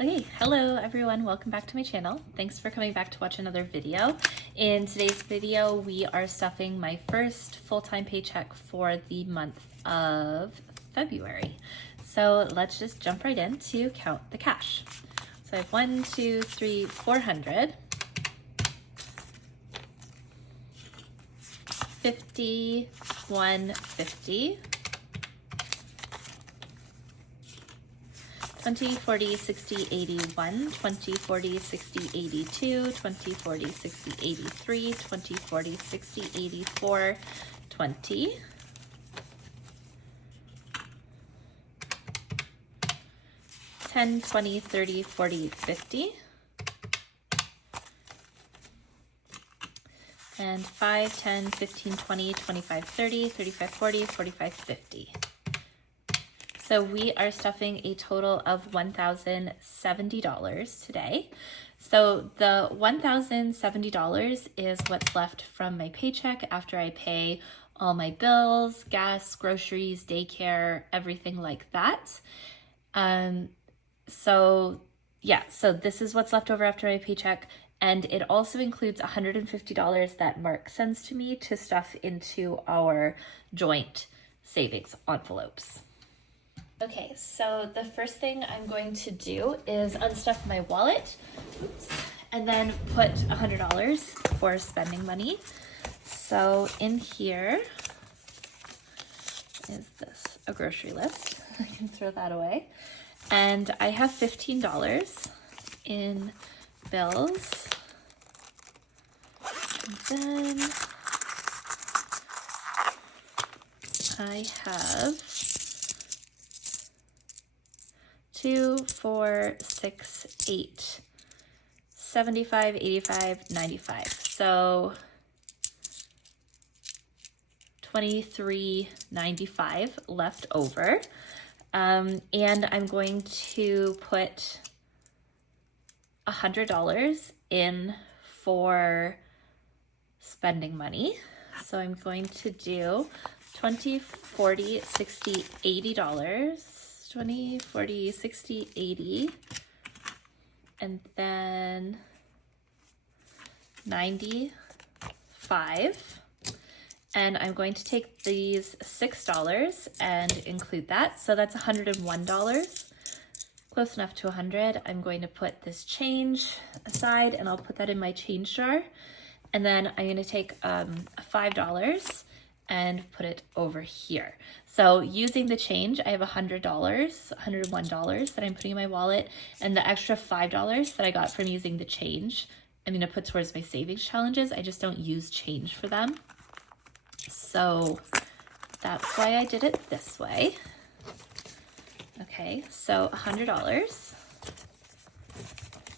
Okay, hello everyone, welcome back to my channel. Thanks for coming back to watch another video. In today's video, we are stuffing my first full-time paycheck for the month of February. So let's just jump right in to count the cash. So I have 1, 2, 3, 400, 50, 150, 20, 40, 60, 81, 20, 40, 60, 82, 20, 40, 60, 83, 20, 40, 60, 84, 20, 10, 20, 30, 40, 50, and 5, 10, 15, 20, 25, 30, 35, 40, 45, 50. So we are stuffing a total of $1,070 today. So the $1,070 is what's left from my paycheck after I pay all my bills, gas, groceries, daycare, everything like that. So this is what's left over after my paycheck. And it also includes $150 that Mark sends to me to stuff into our joint savings envelopes. Okay, so the first thing I'm going to do is unstuff my wallet and then put $100 for spending money. So in here is a grocery list. I can throw that away. And I have $15 in bills. And then I have 2, 4, 6, 8, 75, 85, 95. So $23.95 left over. And I'm going to put $100 in for spending money. So I'm going to do $20, $40, $60, $80. 20, 40, 60, 80, and then 95. And I'm going to take these $6 and include that. So that's $101, close enough to 100. I'm going to put this change aside and I'll put that in my change jar. And then I'm going to take $5 and put it over here. So using the change, I have $100, $101 that I'm putting in my wallet, and the extra $5 that I got from using the change, I'm gonna put towards my savings challenges. I just don't use change for them. So that's why I did it this way. Okay, so $100.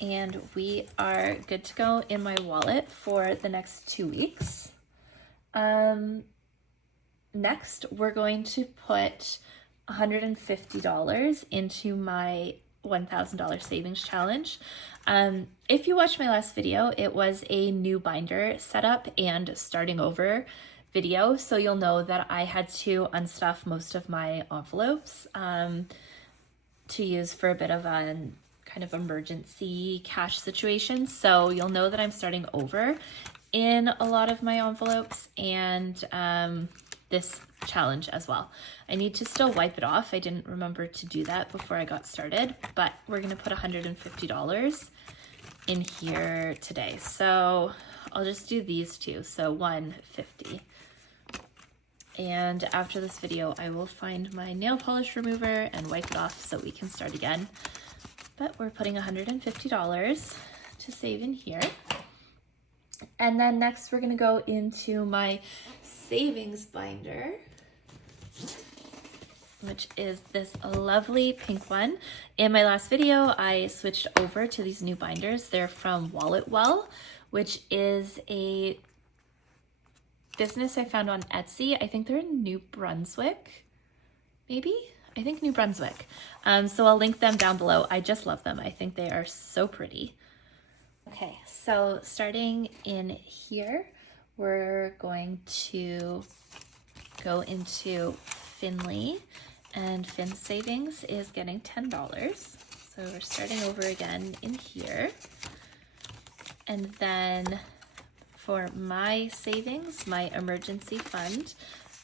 And we are good to go in my wallet for the next 2 weeks. Next, we're going to put $150 into my $1,000 savings challenge. If you watched my last video, it was a new binder setup and starting over video, so you'll know that I had to unstuff most of my envelopes to use for a bit of a kind of emergency cash situation. So you'll know that I'm starting over in a lot of my envelopes and this challenge as well. I need to still wipe it off. I didn't remember to do that before I got started, but we're gonna put $150 in here today. So I'll just do these two, so $150. And after this video, I will find my nail polish remover and wipe it off so we can start again. But we're putting $150 to save in here. And then next we're gonna go into my savings binder, which is this lovely pink one. In my last video, I switched over to these new binders. They're from WalletWell, which is a business I found on Etsy. I think they're in New Brunswick, maybe? I think New Brunswick. So I'll link them down below. I just love them. I think they are so pretty. Okay, so starting in here, we're going to go into Finley, and Fin Savings is getting $10. So we're starting over again in here. And then for my savings, my emergency fund,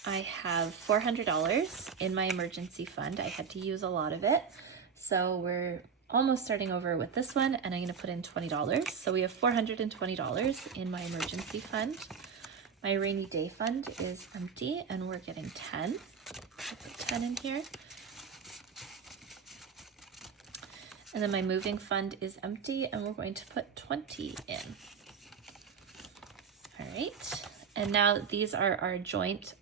I have $400 in my emergency fund. I had to use a lot of it. So we're almost starting over with this one, and I'm gonna put in $20. So we have $420 in my emergency fund. My rainy day fund is empty, and we're getting 10. I'll put 10 in here. And then my moving fund is empty, and we're going to put 20 in. All right, and now these are our joint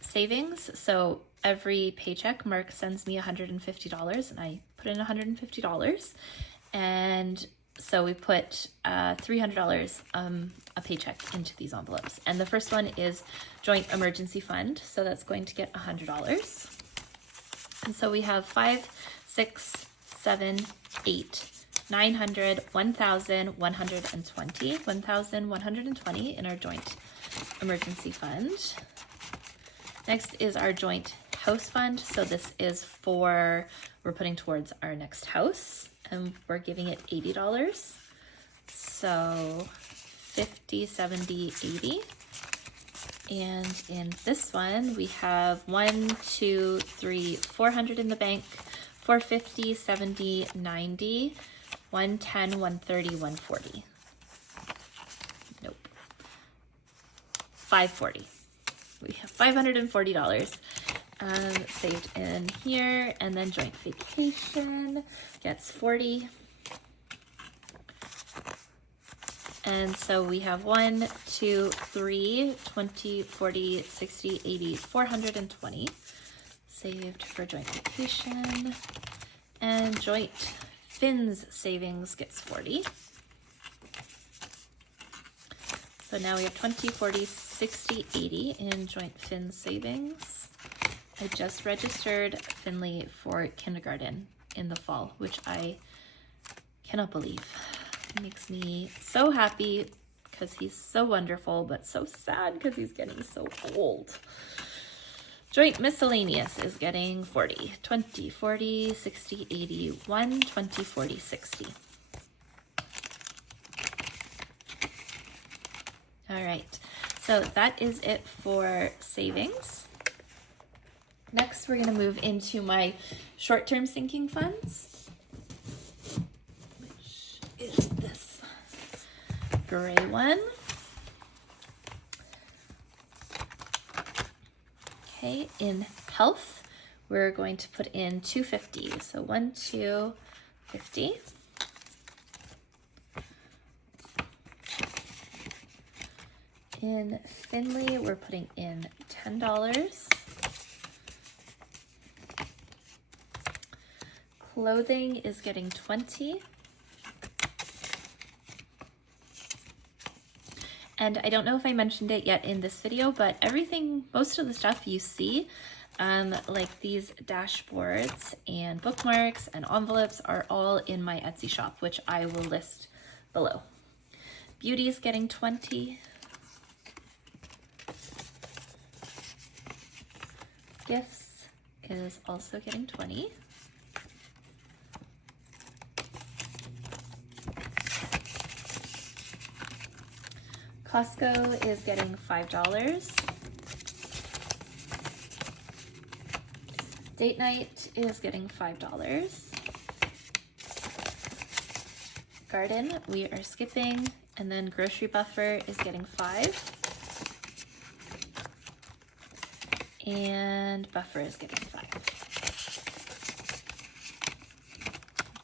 savings. So every paycheck, Mark sends me $150, and I put in $150. And so we put $300 a paycheck into these envelopes. And the first one is joint emergency fund. So that's going to get $100. And so we have 5, 6, 7, 8, 900, 1,120, 1,120 in our joint emergency fund. Next is our joint house fund. So this is for, we're putting towards our next house, and we're giving it $80. So 50, 70, 80. And in this one, we have 1, 2, 3, 400 in the bank, 450, 70, 90, 110, 130, 140. Nope. 540. We have $540 saved in here, and then joint vacation gets 40. And so we have 1, 2, 3, 20, 40, 60, 80, 420 saved for joint vacation. And joint Finn's savings gets 40. So now we have 20, 40, 60, 80 in joint Finn savings. I just registered Finley for kindergarten in the fall, which I cannot believe. It makes me so happy because he's so wonderful, but so sad because he's getting so old. Joint miscellaneous is getting 40, 20, 40, 60, 80, 1, 20, 40, 60. All right, so that is it for savings. Next, we're gonna move into my short-term sinking funds, which is this gray one. Okay, in health, we're going to put in 250. So 1, 2, 50. In Finley, we're putting in $10. Clothing is getting 20. And I don't know if I mentioned it yet in this video, but everything, most of the stuff you see, like these dashboards and bookmarks and envelopes are all in my Etsy shop, which I will list below. Beauty is getting 20. Gifts is also getting 20. Costco is getting $5. Date night is getting $5. Garden, we are skipping, and then grocery buffer is getting 5. And buffer is getting 5.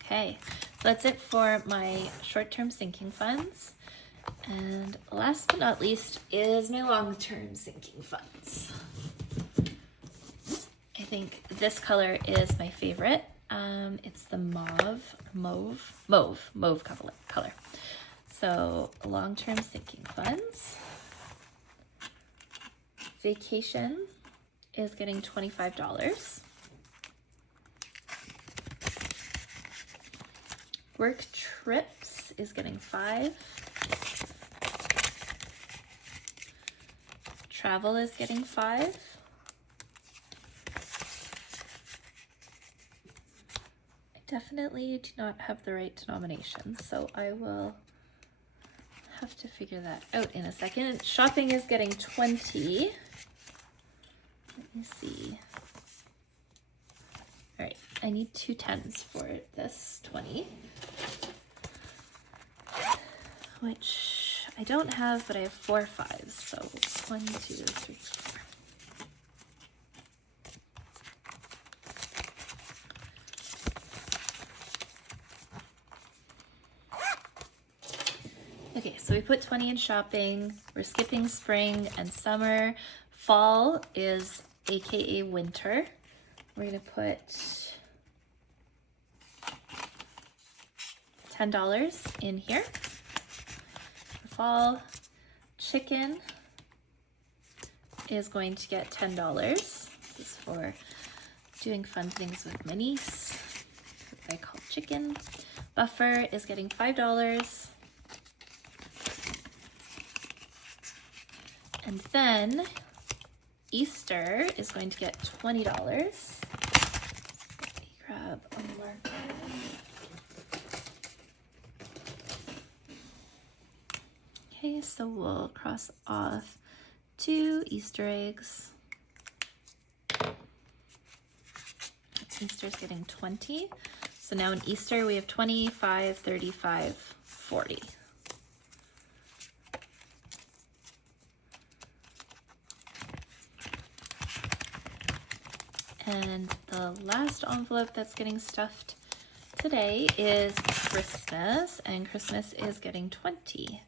Okay, so that's it for my short-term sinking funds. And last but not least is my long-term sinking funds. I think this color is my favorite. It's the mauve color. So long-term sinking funds. Vacation is getting $25. Work trips is getting 5. Travel is getting 5. definitely do not have the right denomination, so I will have to figure that out in a second. Shopping is getting 20. Let me see. All right, I need 2 10s for this 20, which I don't have, but I have 4 5s, so 1, 2, 3, 4. Okay, so we put 20 in shopping. We're skipping spring and summer. Fall is AKA winter. We're gonna put $10 in here for fall. Chicken is going to get $10. This is for doing fun things with my niece, what I call chicken. Buffer is getting $5. And then Easter is going to get $20. Let me grab a marker. Okay, so we'll cross off 2 Easter eggs. Easter's getting 20. So now in Easter we have 25, 35, 40. And the last envelope that's getting stuffed today is Christmas, and Christmas is getting 20.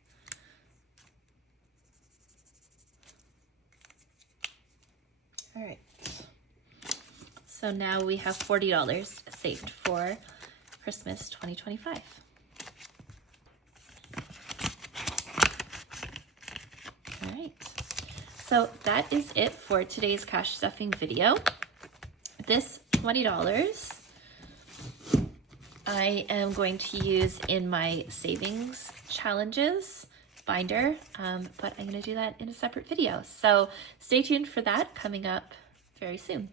All right. So now we have $40 saved for Christmas 2025. All right. So that is it for today's cash stuffing video. This $20 I am going to use in my savings challenges binder, but I'm going to do that in a separate video. So stay tuned for that, coming up very soon.